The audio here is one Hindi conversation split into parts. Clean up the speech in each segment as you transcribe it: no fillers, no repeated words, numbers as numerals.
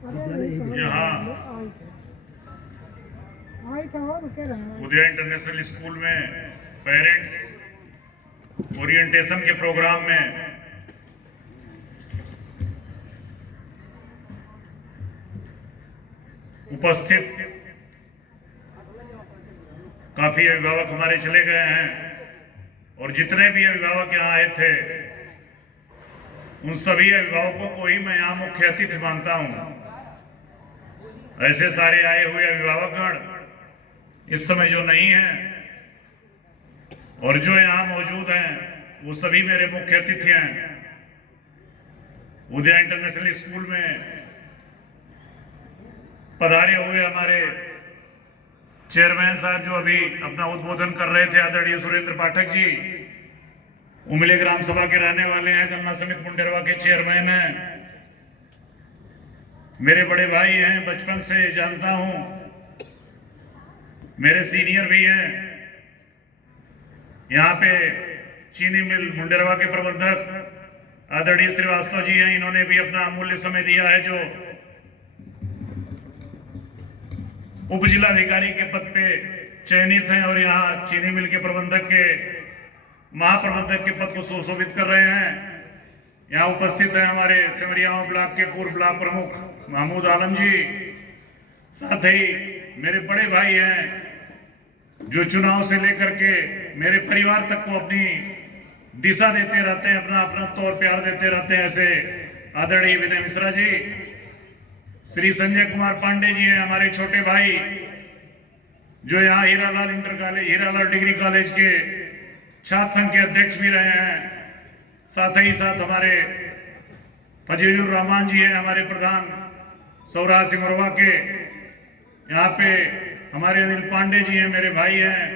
यहाँ उदया इंटरनेशनल स्कूल में पेरेंट्स ओरिएंटेशन के प्रोग्राम में उपस्थित काफी अभिभावक हमारे चले गए हैं और जितने भी अभिभावक यहाँ आए थे उन सभी अभिभावकों को ही मैं यहाँ मुख्य अतिथि मानता हूँ। ऐसे सारे आए हुए अभिभावकगण इस समय जो नहीं हैं और जो यहाँ मौजूद हैं वो सभी मेरे मुख्य अतिथि हैं। उदया इंटरनेशनल स्कूल में पधारे हुए हमारे चेयरमैन साहब जो अभी अपना उद्बोधन कर रहे थे, आदरणीय सुरेंद्र पाठक जी, उमले ग्राम सभा के रहने वाले हैं, गन्ना समिति मुंडेरवा के चेयरमैन हैं, मेरे बड़े भाई हैं, बचपन से जानता हूं, मेरे सीनियर भी हैं। यहाँ पे चीनी मिल मुंडेरवा के प्रबंधक आदरणीय श्रीवास्तव जी हैं, इन्होंने भी अपना अमूल्य समय दिया है, जो उप जिलाधिकारी के पद पे चयनित हैं और यहाँ चीनी मिल के प्रबंधक के महाप्रबंधक के पद को सुशोभित कर रहे हैं। यहाँ उपस्थित हैं हमारे सिमरिया ब्लॉक के पूर्व ब्लॉक प्रमुख महमूद आलम जी, साथ ही मेरे बड़े भाई हैं जो चुनाव से लेकर के मेरे परिवार तक को अपनी दिशा देते रहते हैं, अपना अपना तौर प्यार देते रहते हैं, ऐसे आदरणीय विनय मिश्रा जी, श्री संजय कुमार पांडे जी हैं हमारे छोटे भाई जो यहाँ हीरालाल डिग्री कॉलेज के छात्र संघ के अध्यक्ष भी रहे हैं। साथ ही साथ हमारे फजीलुर रहमान जी हैं हमारे प्रधान सौराज सिंह उर्वा के। यहाँ पे हमारे अनिल पांडे जी हैं मेरे भाई हैं।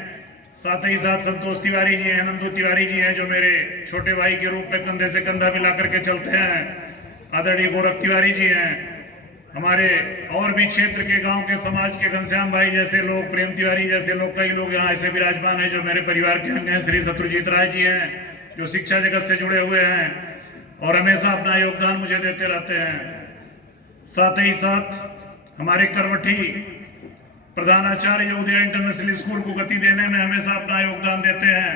साथ ही साथ संतोष तिवारी जी हैं, नंदू तिवारी जी हैं जो मेरे छोटे भाई के रूप में कंधे से कंधा मिला करके चलते हैं। आदरणीय गोरख तिवारी जी हैं। हमारे और भी क्षेत्र के गांव के समाज के घनश्याम भाई जैसे लोग, प्रेम तिवारी जैसे लोग, कई लोग यहाँ ऐसे विराजमान हैं जो मेरे परिवार के अंग हैं। श्री शत्रुजीत राय जी हैं जो शिक्षा जगत से जुड़े हुए हैं और हमेशा अपना योगदान मुझे देते रहते हैं। साथ ही साथ हमारे करवठी प्रधानाचार्य जो उदया इंटरनेशनल स्कूल को गति देने में हमेशा अपना योगदान देते हैं।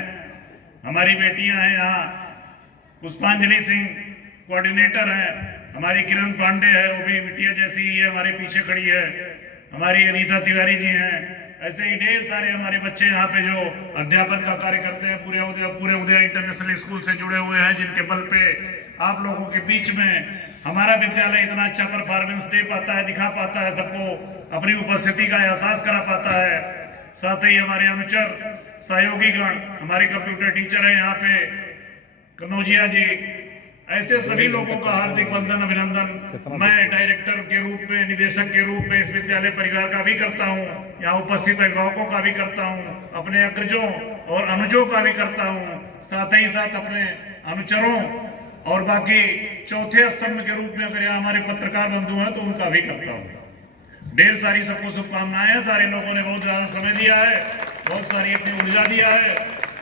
हमारी बेटियां हैं यहाँ, पुष्पांजलि सिंह कोऑर्डिनेटर हैं, हमारी किरण पांडे है, वो भी बिटिया जैसी ही है, हमारे पीछे खड़ी है। हमारी अनीता तिवारी जी हैं। ऐसे ही ढेर सारे हमारे बच्चे यहाँ पे जो अध्यापन का कार्य करते हैं, पूरे उदया इंटरनेशनल स्कूल से जुड़े हुए हैं, जिनके बल पे आप लोगों के बीच में हमारा विद्यालय इतना अच्छा परफॉर्मेंस दे पाता है, दिखा पाता है, सबको अपनी उपस्थिति का एहसास करा पाता है। साथ ही हमारे अनुचर सहयोगी गण, हमारे कंप्यूटर टीचर है यहाँ पे कनौजिया जी, ऐसे सभी लोगों का हार्दिक वंदन अभिनंदन मैं डायरेक्टर के रूप में, निदेशक के रूप में इस विद्यालय परिवार का भी करता हूँ, यहाँ उपस्थित अभिभावकों का भी करता हूँ, अपने अग्रजों और अनुजों का भी करता हूँ, साथ ही साथ अपने अनुचरों और बाकी चौथे स्तंभ के रूप में अगर यहाँ हमारे पत्रकार बंधु हैं तो उनका भी करता हूँ। ढेर सारी सबको शुभकामनाएं हैं। सारे लोगों ने बहुत ज्यादा समय दिया है, बहुत सारी अपनी ऊर्जा दिया है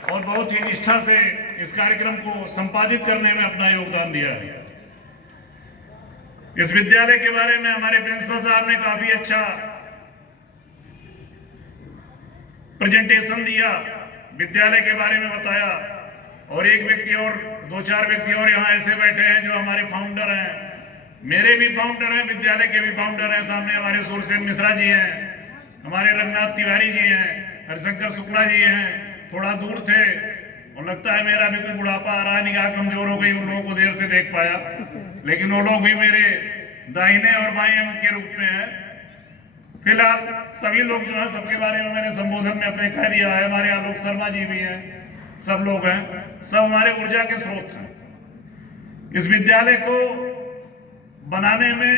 और बहुत ही निष्ठा से इस कार्यक्रम को संपादित करने में अपना योगदान दिया है। इस विद्यालय के बारे में हमारे प्रिंसिपल साहब ने काफी अच्छा प्रेजेंटेशन दिया, विद्यालय के बारे में बताया और एक व्यक्ति और दो चार व्यक्ति और यहाँ ऐसे बैठे हैं जो हमारे फाउंडर हैं, मेरे भी फाउंडर हैं, विद्यालय के भी फाउंडर हैं। सामने हमारे सूरसेन मिश्रा जी हैं, हमारे रंगनाथ तिवारी जी हैं, हरिशंकर शुक्ला जी हैं, थोड़ा दूर थे और लगता है मेरा भी कोई बुढ़ापा आ रहा है, निगाह कमजोर हो गई, उन लोगों को देर से देख पाया, लेकिन वो लोग भी मेरे दाहिने और बाएं अंग के रूप में है। फिलहाल सभी लोग जो है, सबके बारे में मैंने संबोधन में अपने कह दिया है। हमारे आलोक शर्मा जी भी हैं, सब लोग हैं, सब हमारे ऊर्जा के स्रोत हैं। इस विद्यालय को बनाने में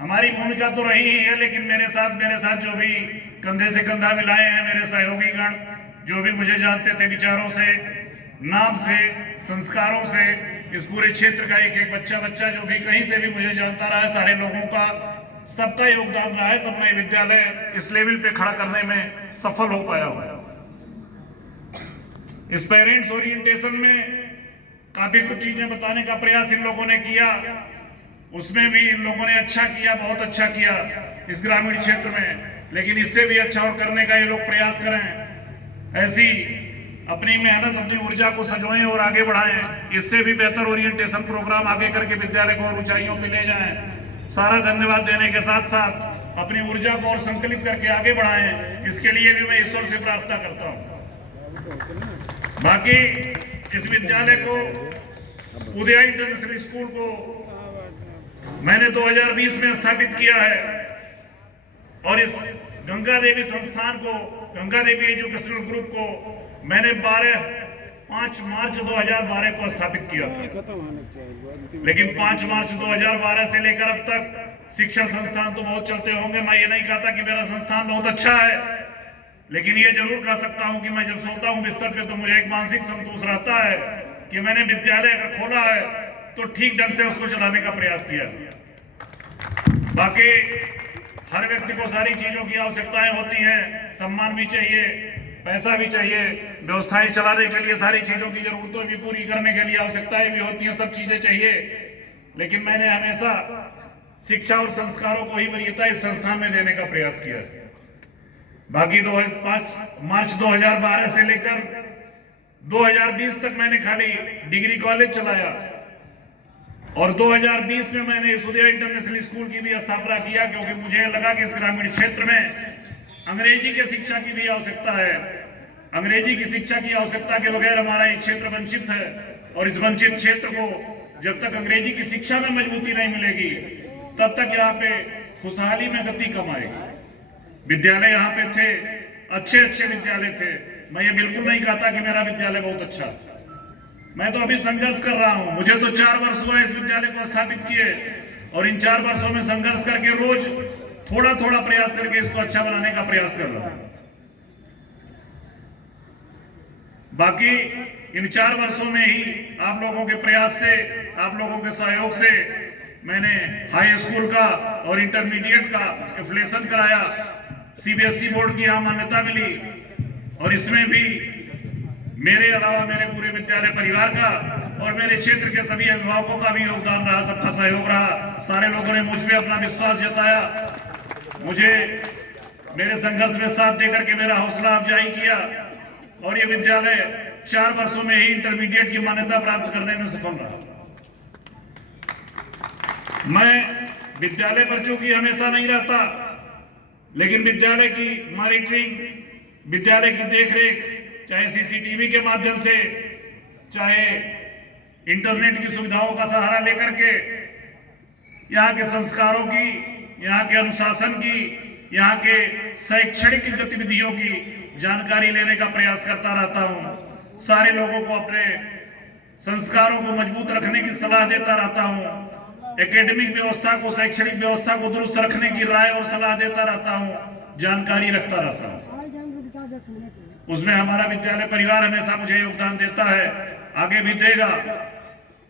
हमारी भूमिका तो रही ही है, लेकिन मेरे साथ जो भी कंधे से कंधा मिलाए हैं मेरे सहयोगी गण, जो भी मुझे जानते थे विचारों से, नाम से, संस्कारों से, इस पूरे क्षेत्र का एक एक बच्चा जो भी कहीं से भी मुझे जानता रहा है, सारे लोगों का सबका योगदान रहा है, तब मैं विद्यालय इस लेवल पे खड़ा करने में सफल हो पाया हूं। इस पेरेंट्स ओरिएंटेशन में काफी कुछ चीजें बताने का प्रयास इन लोगों ने किया। उसमें भी इन लोगों ने अच्छा किया, बहुत अच्छा किया इस ग्रामीण क्षेत्र में, लेकिन इससे भी अच्छा और करने का ये लोग प्रयास करें। ऐसी अपनी मेहनत, अपनी ऊर्जा को सजोएं और आगे बढ़ाएं। इससे भी बेहतर ओरिएंटेशन प्रोग्राम आगे करके विद्यालय को और ऊंचाइयों पे ले जाएं। सारा धन्यवाद देने के साथ साथ अपनी ऊर्जा को और संकलित करके आगे बढ़ाएं, इसके लिए भी मैं ईश्वर से प्रार्थना करता हूं। बाकी इस विद्यालय को, उदया इंटरनेशनल स्कूल को मैंने 2020 में स्थापित किया है और इस गंगा देवी संस्थान को, गंगा देवी एजुकेशनल ग्रुप को मैंने 5 मार्च 2012 को स्थापित किया था। लेकिन 5 मार्च 2012 से लेकर अब तक शिक्षण संस्थान तो बहुत चलते होंगे। मैं ये नहीं कहता कि मेरा संस्थान बहुत अच्छा है, लेकिन ये जरूर कह सकता हूं कि मैं जब सोता हूं बिस्तर पे तो मुझे एक मानसिक संतोष रहता है कि मैंने विद्यालय अगर खोला है तो ठीक ढंग से उसको चलाने का प्रयास किया। बाकी हर व्यक्ति को सारी चीजों की आवश्यकताएं होती हैं, सम्मान भी चाहिए, पैसा भी चाहिए, व्यवस्थाएं चलाने के लिए सारी चीजों की जरूरतों भी पूरी करने के लिए आवश्यकताएं भी होती हैं, सब चीजें चाहिए। लेकिन मैंने हमेशा शिक्षा और संस्कारों को ही वरीयता इस संस्थान में देने का प्रयास किया। बाकी 5 मार्च 2012 से लेकर 2020 तक मैंने खाली डिग्री कॉलेज चलाया और 2020 में मैंने इस उदया इंटरनेशनल स्कूल की भी स्थापना किया, क्योंकि मुझे लगा कि इस ग्रामीण क्षेत्र में अंग्रेजी की शिक्षा की भी आवश्यकता है। अंग्रेजी की शिक्षा की आवश्यकता के बगैर हमारा ये क्षेत्र वंचित है और इस वंचित क्षेत्र को जब तक अंग्रेजी की शिक्षा में मजबूती नहीं मिलेगी तब तक यहाँ पे खुशहाली में गति कम आएगी। विद्यालय यहाँ पे थे, अच्छे अच्छे विद्यालय थे। मैं ये बिल्कुल नहीं कहता कि मेरा विद्यालय बहुत अच्छा, मैं तो अभी संघर्ष कर रहा हूँ। मुझे तो 4 वर्ष हुआ इस विद्यालय को स्थापित किए और इन 4 वर्षों में संघर्ष करके रोज थोड़ा थोड़ा प्रयास करके इसको अच्छा बनाने का प्रयास कर रहा हूं। बाकी इन 4 वर्षों में ही आप लोगों के प्रयास से, आप लोगों के सहयोग से मैंने हाई स्कूल का और इंटरमीडिएट का एफिलिएशन कराया, सीबीएसई बोर्ड की यहाँ मान्यता मिली और इसमें भी मेरे अलावा मेरे पूरे विद्यालय परिवार का और मेरे क्षेत्र के सभी अभिभावकों का भी योगदान रहा, सबका सहयोग रहा। सारे लोगों ने मुझ पे अपना विश्वास जताया, मुझे मेरे संघर्ष में साथ देकर के मेरा हौसला अफजाई किया और ये विद्यालय 4 वर्षों में ही इंटरमीडिएट की मान्यता प्राप्त करने में सफल रहा। मैं विद्यालय पर चूंकि हमेशा नहीं रहता, लेकिन विद्यालय की मॉनिटरिंग, विद्यालय की देखरेख, चाहे सीसीटीवी के माध्यम से, चाहे इंटरनेट की सुविधाओं का सहारा लेकर के यहाँ के संस्कारों की, यहाँ के अनुशासन की, यहाँ के शैक्षणिक गतिविधियों की जानकारी लेने का प्रयास करता रहता हूँ। सारे लोगों को अपने संस्कारों को मजबूत रखने की सलाह देता रहता हूँ। एकेडमिक व्यवस्था को, शैक्षणिक व्यवस्था को दुरुस्त रखने की राय और सलाह देता रहता हूँ, जानकारी रखता रहता हूँ। उसमें हमारा विद्यालय परिवार हमेशा मुझे योगदान देता है, आगे भी देगा।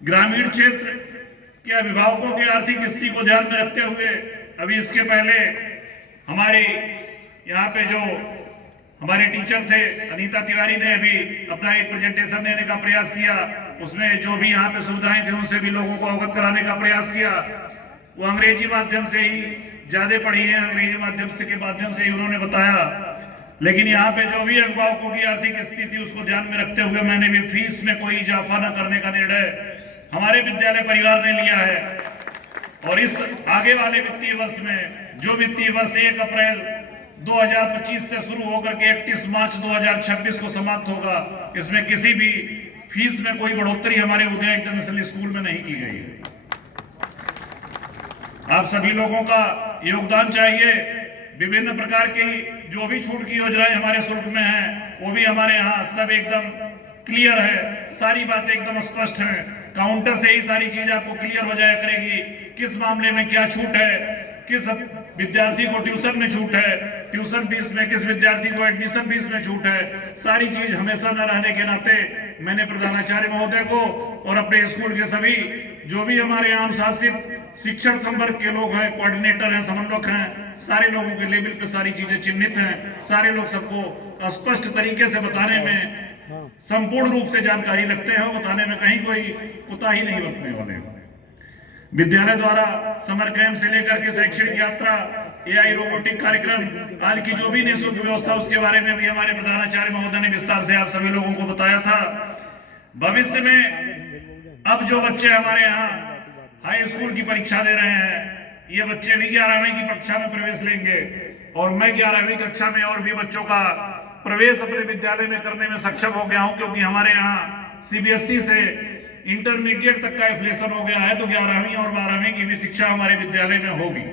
ग्रामीण क्षेत्र के अभिभावकों की आर्थिक स्थिति को ध्यान में रखते हुए अभी इसके पहले हमारे यहाँ पे जो हमारे टीचर थे अनीता तिवारी ने अभी अपना एक प्रेजेंटेशन देने का प्रयास किया। उसमें जो भी यहाँ पे सुविधाएं थी उनसे भी लोगों को अवगत कराने का प्रयास किया। वो अंग्रेजी माध्यम से ही ज्यादा पढ़ी है, अंग्रेजी माध्यम से के माध्यम से ही उन्होंने बताया। लेकिन यहाँ पे जो भी अभिभावकों की आर्थिक स्थिति उसको ध्यान में रखते हुए मैंने भी फीस में कोई इजाफा न करने का निर्णय हमारे विद्यालय परिवार ने लिया है। और इस आगे वाले वित्तीय वर्ष में, जो वित्तीय वर्ष 1 अप्रैल 2025 से शुरू होकर के 31 मार्च 2026 को समाप्त होगा, इसमें किसी भी फीस में कोई बढ़ोतरी हमारे उदया इंटरनेशनल स्कूल में नहीं की गई है। आप सभी लोगों का योगदान चाहिए। विभिन्न प्रकार की जो भी छूट की योजनाएं हमारे शुल्क में हैं वो भी हमारे यहाँ सब एकदम क्लियर है, सारी बातें एकदम स्पष्ट हैं। काउंटर से ही सारी चीज आपको क्लियर हो जाया करेगी, किस मामले में क्या छूट है, किस विद्यार्थी को ट्यूशन में छूट है, ट्यूशन फीस में, किस विद्यार्थी को एडमिशन फीस में छूट है। सारी चीज हमेशा न रहने के नाते मैंने प्रधानाचार्य महोदय को और अपने स्कूल के सभी जो भी हमारे यहाँ अनुशासित शिक्षण संवर्ग के लोग हैं, कोऑर्डिनेटर हैं, समन्वयक हैं, सारे लोगों के लेवल पे सारी चीजें चिन्हित हैं। सारे लोग सबको स्पष्ट तरीके से बताने में संपूर्ण रूप से जानकारी रखते हैं और बताने में कहीं कोई कोताही नहीं बरतने वाले। विद्यालय द्वारा समर कैंप से लेकर के शैक्षणिक यात्रा, एआई रोबोटिक कार्यक्रम, हाल की जो भी निःशुल्क व्यवस्था उसके बारे में भी हमारे प्रधानाचार्य महोदय ने विस्तार से आप सभी लोगों को बताया था। भविष्य में अब जो बच्चे हमारे यहाँ हाई स्कूल की परीक्षा दे रहे हैं, ये बच्चे भी 11वीं की कक्षा में प्रवेश लेंगे और मैं 11वीं कक्षा में और भी बच्चों का प्रवेश अपने विद्यालय में करने में सक्षम हो गया हूं, क्योंकि हमारे यहाँ सीबीएसई से इंटरमीडिएट तक का एफिलिएशन हो गया है, तो 11वीं और 12वीं की भी शिक्षा हमारे विद्यालय में होगी।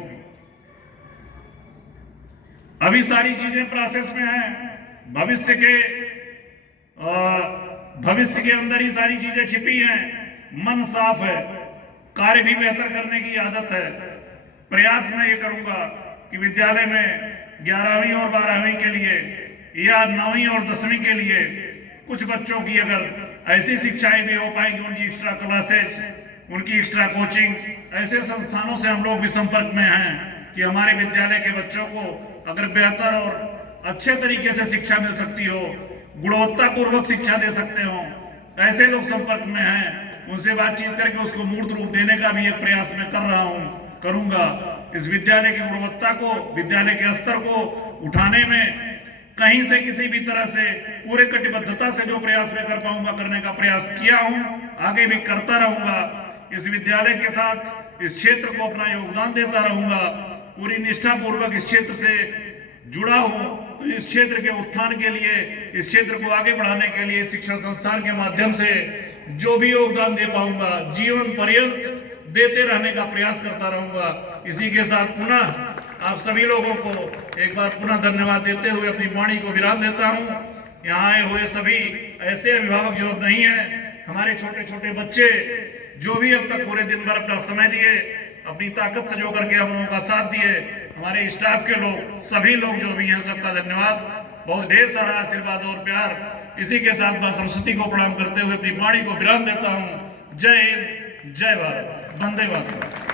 अभी सारी चीजें प्रोसेस में हैं, भविष्य के अंदर ही सारी चीजें छिपी हैं। मन साफ है, कार्य भी बेहतर करने की आदत है। प्रयास मैं ये करूंगा कि विद्यालय में 11वीं और 12वीं के लिए या 9वीं और 10वीं के लिए कुछ बच्चों की अगर ऐसी शिक्षाएं भी हो पाएंगी, उनकी एक्स्ट्रा क्लासेस, उनकी एक्स्ट्रा कोचिंग, ऐसे संस्थानों से हम लोग भी संपर्क में हैं कि हमारे विद्यालय के बच्चों को अगर बेहतर और अच्छे तरीके से शिक्षा मिल सकती हो, गुणवत्तापूर्वक शिक्षा दे सकते हो, ऐसे लोग संपर्क में हैं, उनसे बातचीत करके उसको मूर्त रूप देने का भी एक प्रयास मैं कर रहा हूं, करूंगा। इस विद्यालय की गुणवत्ता को, विद्यालय के स्तर को उठाने में कहीं से किसी भी तरह से पूरे कटिबद्धता से जो प्रयास मैं कर पाऊंगा करने का प्रयास किया हूं, आगे भी करता रहूंगा। इस विद्यालय के साथ इस क्षेत्र को अपना योगदान देता रहूंगा, पूरी निष्ठा पूर्वक इस क्षेत्र से जुड़ा हूं। तो इस क्षेत्र के उत्थान के लिए, इस क्षेत्र को आगे बढ़ाने के लिए शिक्षा संस्थान के माध्यम से जो भी योगदान दे पाऊंगा, जीवन पर्यंत देते रहने का प्रयास करता रहूंगा। इसी के साथ पुनः आप सभी लोगों को एक बार पुनः धन्यवाद देते हुए अपनी वाणी को विराम देता हूं। यहाँ आए हुए सभी ऐसे अभिभावक जो अब नहीं है, हमारे छोटे छोटे बच्चे जो भी अब तक पूरे दिन भर अपना समय दिए, अपनी ताकत से जो करके हम लोगों का साथ दिए, हमारे स्टाफ के लोग, सभी लोग जो भी हैं, सबका धन्यवाद। बहुत ढेर सारा आशीर्वाद और प्यार। इसी के साथ मैं सरस्वती को प्रणाम करते हुए अपनी वाणी को विराम देता हूँ। जय हिंद, जय भारत, वंदे मातरम।